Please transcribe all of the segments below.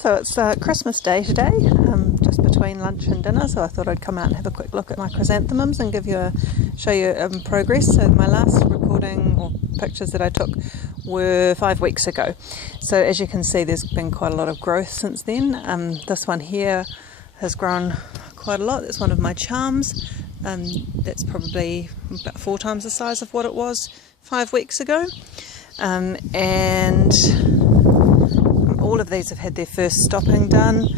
So it's Christmas Day today, just between lunch and dinner, so I thought I'd come out and have a quick look at my chrysanthemums and show you progress. So my last recording or pictures that I took were 5 weeks ago. So as you can see, there's been quite a lot of growth since then. This one here has grown quite a lot. It's one of my charms. That's probably about 4 times the size of what it was 5 weeks ago. And all of these have had their first stopping done.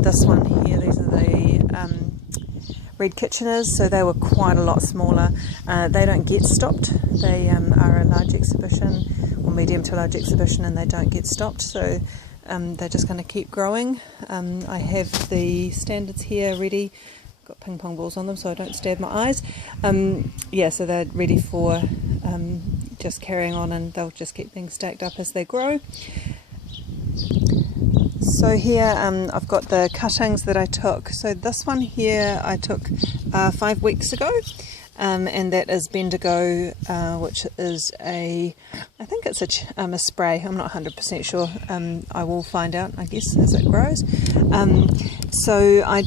This one here, these are the red kitcheners, so they were quite a lot smaller. They don't get stopped. They are a large exhibition, or medium to large exhibition, and they don't get stopped, so they're just going to keep growing. I have the standards here ready. Got ping pong balls on them so I don't stab my eyes. Yeah, so they're ready for just carrying on, and they'll just keep being stacked up as they grow. So here I've got the cuttings that I took. So this one here I took 5 weeks ago, and that is Bendigo, which is I think it's a spray. I'm not 100% sure. I will find out, I guess, as it grows. So I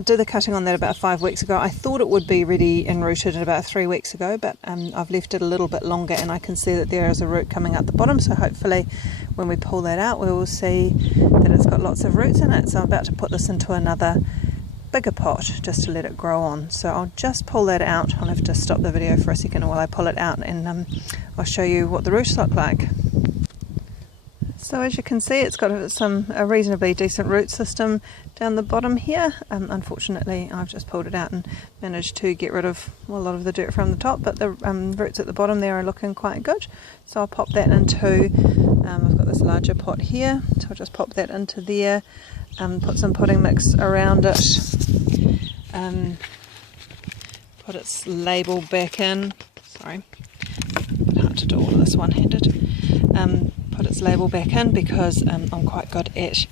did the cutting on that about 5 weeks ago. I thought it would be ready and rooted about 3 weeks ago, but I've left it a little bit longer, and I can see that there is a root coming out the bottom, so hopefully when we pull that out we will see that it's got lots of roots in it. So I'm about to put this into another bigger pot just to let it grow on. So I'll just pull that out. I'll have to stop the video for a second while I pull it out, and I'll show you what the roots look like. So as you can see, it's got a reasonably decent root system down the bottom here. Unfortunately, I've just pulled it out and managed to get rid of a lot of the dirt from the top, but the roots at the bottom there are looking quite good. So I'll pop that into, I've got this larger pot here, so I'll just pop that into there, put some potting mix around it, put its label back in. Sorry, a bit hard to do all of this one-handed. Put its label back in because I'm quite good at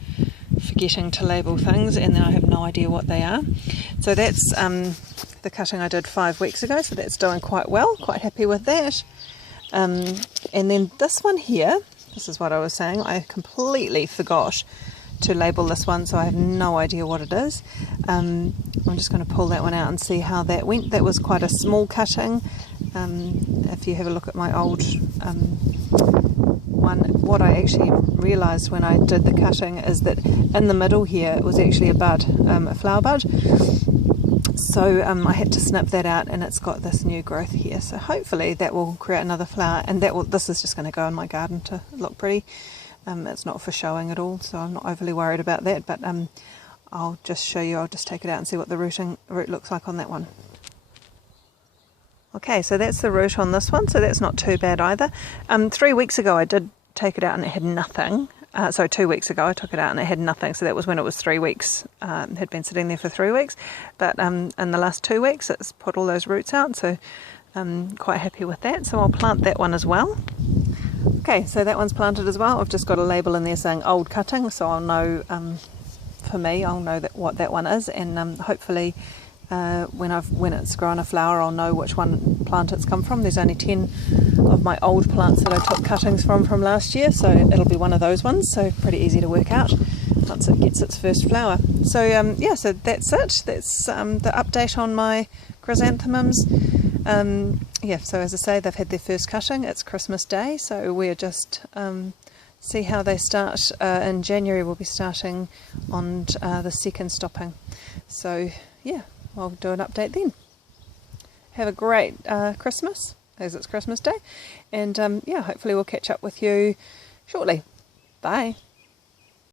forgetting to label things, and then I have no idea what they are. So that's the cutting I did 5 weeks ago, so that's doing quite well, quite happy with that. And then this one here, this is what I was saying, I completely forgot to label this one, so I have no idea what it is. I'm just going to pull that one out and see how that went. That was quite a small cutting. If you have a look at my old one, what I actually realised when I did the cutting is that in the middle here it was actually a bud, a flower bud. So I had to snip that out, and it's got this new growth here. So hopefully that will create another flower, and this is just going to go in my garden to look pretty. It's not for showing at all, so I'm not overly worried about that, but I'll just show you. I'll just take it out and see what the root looks like on that one. Okay, so that's the root on this one, so that's not too bad either. 3 weeks ago I did take it out and it had nothing. So 2 weeks ago I took it out and it had nothing, so that was when it was 3 weeks. It had been sitting there for 3 weeks, but in the last 2 weeks it's put all those roots out, so I'm quite happy with that. So I'll plant that one as well. Okay, so that one's planted as well. I've just got a label in there saying old cutting, so I'll know, for me, I'll know what that one is, and hopefully when it's grown a flower, I'll know which one plant it's come from. There's only 10 of my old plants that I took cuttings from last year, so it'll be one of those ones, so pretty easy to work out once it gets its first flower. So yeah, so that's it. That's the update on my chrysanthemums. Yeah, so as I say, they've had their first cutting. It's Christmas Day, so we're just see how they start. In January we'll be starting on the second stopping. So yeah, I'll do an update then. Have a great Christmas, as it's Christmas Day, and yeah, hopefully we'll catch up with you shortly. Bye.